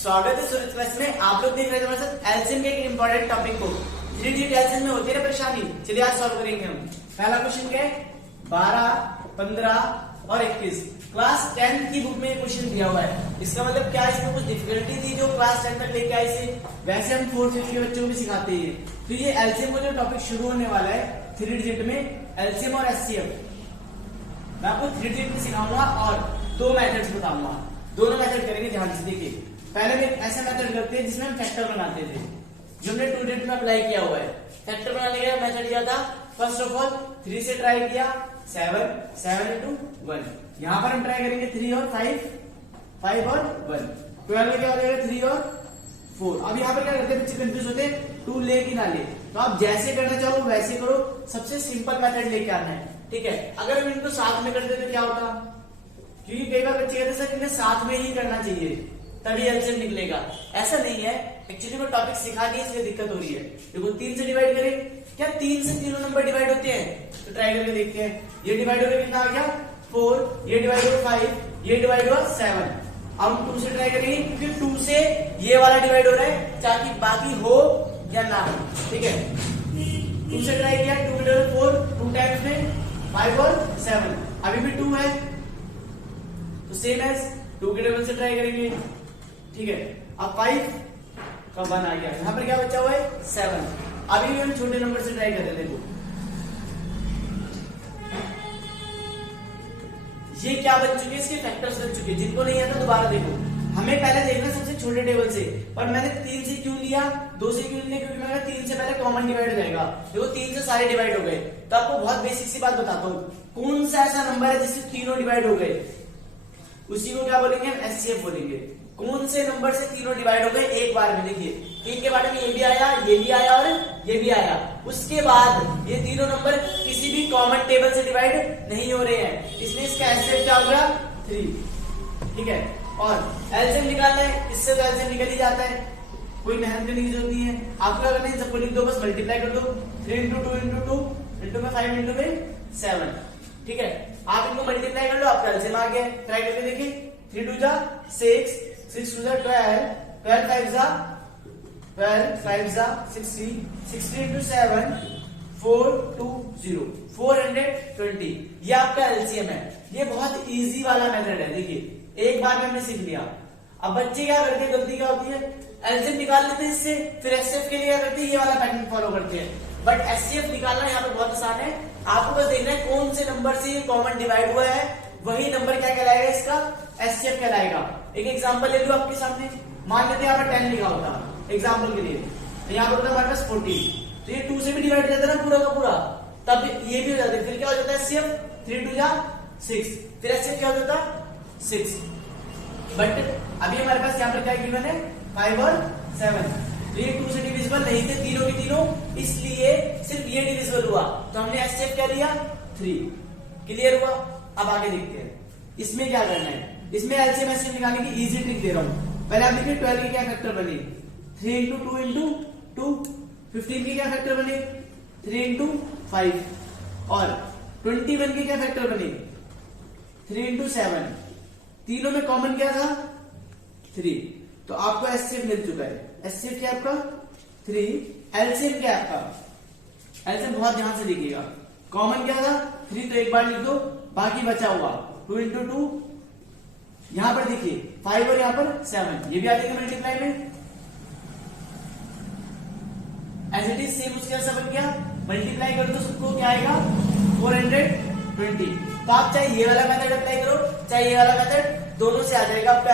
स्वागत है सूरज क्लास में। आप लोग देख रहे हैं हमारे साथ एलसीएम के एक इंपॉर्टेंट टॉपिक को। 3 डिजिट एलसीएम में होती है ना परेशानी, चलिए आज सॉल्व करेंगे हम। पहला क्वेश्चन क्या है, 12, 15 और 21। क्लास 10 की बुक में क्वेश्चन दिया हुआ है। इसका मतलब क्या है, इसमें कुछ डिफिकल्टी थी जो क्लास 10 तक लेके आए थे, वैसे हम 4th 5th के बच्चों को भी सिखाते हैं। तो ये एलसीएम का जो टॉपिक शुरू होने वाला है 3 डिजिट में, एलसीएम और एचसीएफ, मैं आपको 3 डिजिट में सिखाऊंगा और 2 मेथड्स बताऊंगा। दोनों मेथड करेंगे ध्यान से। देखिए पहले में ऐसा मेथड करते हैं जिसमें हम फैक्टर बनाते थे, जो हमने 2 डिजिट में अप्लाई किया हुआ है। फैक्टर बनाने का मेथड क्या था, फर्स्ट ऑफ ऑल 3 से ट्राई किया, 7 into 1। यहां पर हम ट्राई करेंगे 3 और 5 और 1। 12 में क्या हो जाएगा, 3 और 4। अब यहाँ पर क्या करते हैं, बच्चे कंफ्यूज होते हैं 2 ले कि ना ले। तो आप जैसे करना चाहो वैसे करो, सबसे सिंपल मेथड लेके आना है, ठीक है। अगर हम इनको साथ में करते तो क्या होता, क्योंकि कई बार बच्चे कहते हैं सर इन्हें साथ में ही करना चाहिए तभी एलसीएम निकलेगा। ऐसा नहीं है, एक्चुअली वो टॉपिक सिखा नहीं इसलिए दिक्कत हो रही है। देखो 3 से डिवाइड करें, क्या 3 से तीनों नंबर डिवाइड होते हैं, तो ट्राई करके देखते हैं। ये डिवाइड होकर कितना आ गया 4, ये डिवाइड होकर 5, ये डिवाइड हुआ 7। अब हम 2 से ट्राई करेंगे क्योंकि 2 से ये वाला डिवाइड हो रहा है, ताकि बाकी हो या ना हो, ठीक है। 2 से ट्राई किया, 2 डिवाइड 4, 2 टाइम्स में 5 और 7, अभी भी 2 है तो सेम एज 2 के टेबल से ट्राई करेंगे, ठीक है। अब 5 का 1 आ गया, यहां पर क्या बचा हुआ है 7। अभी भी हम छोटे नंबर से ट्राई करते हैं। देखो ये क्या बन चुके हैं, इसके फैक्टर्स बन चुके हैं। जिनको नहीं आता दोबारा देखो, हमें पहले देखना सबसे छोटे टेबल से। पर मैंने 3 से क्यों लिया, 2 से क्यों लिया, क्योंकि मैंने 3 से पहले कॉमन डिवाइड हो जाएगा। देखो 3 से सारे डिवाइड हो गए। तो आपको बहुत बेसिक सी बात बताता हूँ, कौन सा ऐसा नंबर है जिससे तीनों डिवाइड हो गए, उसी को क्या बोलेंगे हम, एचसीएफ बोलेंगे। कौन से नंबर से तीनों डिवाइड हो गए एक बार में। देखिए 3 के बारे में ये भी आया, ये भी आया और ये भी आया। उसके बाद ये तीनों नंबर किसी भी कॉमन टेबल से डिवाइड नहीं हो रहे हैं, इसलिए इसका एचसीएफ क्या होगा 3, ठीक है। और एलसीएम निकालना है, इससे तो एलसीएम निकल ही जाता है, कोई मेहनत करने की जरूरत नहीं है। आपको क्या करना है, सबको लिख दो, बस मल्टीप्लाई कर दो। 3 into 2 into 2 into में 5 into में 7, ठीक है। आप इनको मल्टीप्लाई कर लो, आपका एलसीएम आ गया। ट्राई करके देखिए, 3 2 जा 6, 6 2 जा 12, 12 5 जा 12, 5 जा 60, 60 into 7 420, 420। ये आपका एलसीएम है। ये बहुत इजी वाला मेथड है। देखिए एक बार में हमने सीख लिया। अब बच्चे क्या करते हैं, गलती क्या होती है, एलसीएम निकाल लेते हैं इससे, फिर एचसीएफ के लिए क्या करते हैं, ये वाला पैटर्न फॉलो करते हैं। बट एचसीएफ निकालना यहाँ पे बहुत आसान है। आपको बस देखना है कौन से नंबर से ये कॉमन डिवाइड हुआ है, वही नंबर क्या कहलाएगा, इसका एचसीएफ कहलाएगा। एक एग्जांपल ले लो आपके सामने, मान लेते हैं यहाँ पर 10 लिखा होता एग्जांपल के लिए, तो यहाँ पर होता हमारे पास 40। तो ये 2 से भी डिवाइड हो जाता है ना पूरा का पूरा, तब ये भी हो जाता है। फिर क्या हो जाता है एचसीएफ, 3 2 जा 6, फिर एचसीएफ क्या हो जाता है 6। बट अभी हमारे पास यहाँ पर क्या गिवन है 5 और 7। तो ये 2 से डिविजिबल नहीं थे तीनों के तीनों, इसलिए सिर्फ ये डिविजिबल हुआ, तो हमने एचसीएफ क्या लिया 3। क्लियर हुआ। अब आगे देखते हैं इसमें क्या करना है। इसमें एलसीएम एचसीएफ निकालने की इजी ट्रिक दे रहा हूं। पहले आप देखिए 12 के क्या फैक्टर बने, 3 into 2 into 2। 15 के क्या फैक्टर बने, 3 into 5। और 21 के क्या फैक्टर बने, 3 into 7। तीनों में कॉमन क्या था 3, तो आपको एचसीएफ मिल चुका है। एचसीएफ क्या आपका 3, एलसीएम क्या आपका, एलसीएम बहुत ध्यान से देखिएगा। कॉमन क्या था 3, तो एक बार लिख दो, बाकी बचा हुआ 2 into 2, यहां पर देखिए 5 और यहां पर 7, ये भी आ जाएगा मल्टीप्लाई में। एज इट इज सेम उसके जैसा बन गया, मल्टीप्लाई करो तो सबको क्या आएगा 420। तो आप चाहे ये वाला मेथड अप्लाई करो चाहे ये वाला मेथड, दोनों से आ जाएगा आपका